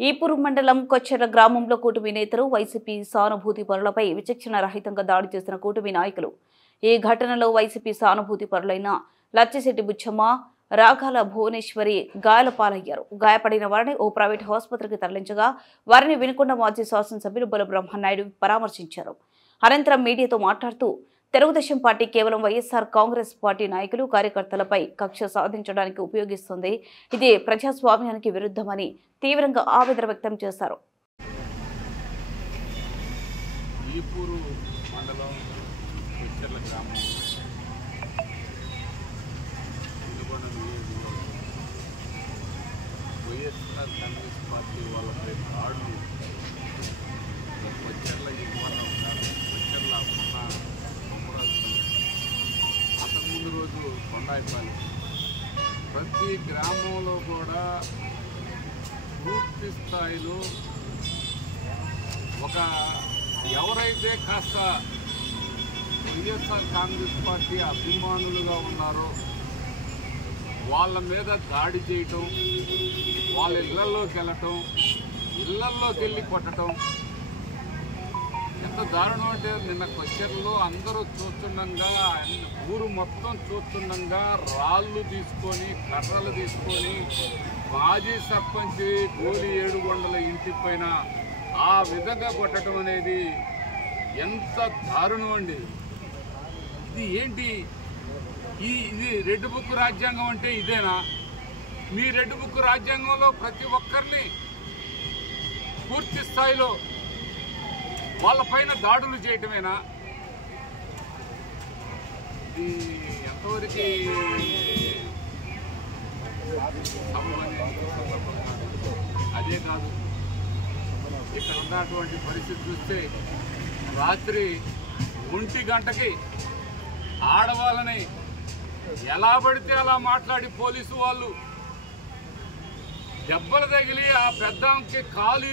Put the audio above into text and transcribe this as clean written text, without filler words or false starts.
ఈపూరు మండలం కొచ్చెర గ్రామంలో కూటమి నేతలు వైసీపీ సానుభూతి పరులపై విచక్షణ రహితంగా దాడి చేసిన కూటమి నాయకులు. ఈ ఘటనలో వైసీపీ సానుభూతి పరులైన లచ్చిశెట్టి బుచ్చమ్మ, రాగాల భువనేశ్వరి గాయాల పాలయ్యారు. గాయపడిన వారిని ఓ ప్రైవేట్ ఆసుపత్రికి తరలించగా వారిని వినుకొండ మాజీ శాసనసభ్యులు బొల్ల బ్రహ్మనాయుడు పరామర్శించారు. అనంతరం మీడియాతో మాట్లాడుతూ తెలుగుదేశం పార్టీ కేవలం వైఎస్ఆర్ కాంగ్రెస్ పార్టీ నాయకులు, కార్యకర్తలపై కక్ష సాధించడానికి ఉపయోగిస్తుంది. ఇది ప్రజాస్వామ్యానికి విరుద్ధమని తీవ్రంగా ఆవేదన వ్యక్తం చేశారు. ఈపూరు మండలం కొచ్చెర్ల గ్రామం వైఎస్ఆర్ కాంగ్రెస్ పార్టీ వాళ్ళపై దాడులు కొచ్చెర్ల ఇవ్వడం ఉన్నారు. కొచ్చెర్ల మొన్న అంతకుముందు రోజు కొండాయిపాలి. ప్రతి గ్రామంలో కూడా పూర్తి స్థాయిలో ఒక ఎవరైతే కాస్త వైఎస్ఆర్ కాంగ్రెస్ పార్టీ అభిమానులుగా ఉన్నారో వాళ్ళ మీద దాడి చేయటం, వాళ్ళ ఇళ్లలోకి వెళ్ళటం, ఇళ్లల్లోకి వెళ్ళి కొట్టడం ఎంత దారుణం అంటే నిన్న కొచ్చెర్లో అందరూ చూస్తుండగా, ఊరు మొత్తం చూస్తుండగా రాళ్ళు తీసుకొని, కర్రలు తీసుకొని మాజీ సర్పంచ్ గోలి ఏడుగొండల ఇంటి పైన ఆ విధంగా కొట్టడం అనేది ఎంత దారుణం అండి. ఇది ఏంటి? ఇది రెడ్ బుక్ రాజ్యాంగం అంటే ఇదేనా? మీ రెడ్ బుక్ రాజ్యాంగంలో ప్రతి ఒక్కరిని పూర్తి స్థాయిలో వాళ్ళపైన దాడులు చేయటమేనా? ఇది ఎంతవరకు అదే కాదు, ఇక్కడ ఉన్నటువంటి పరిస్థితి చూస్తే రాత్రి 1 గంటకి ఆడవాళ్ళని ఎలా పడితే అలా మాట్లాడి పోలీసు వాళ్ళు దెబ్బలు తగిలి ఆ పెద్దాంకి కాలు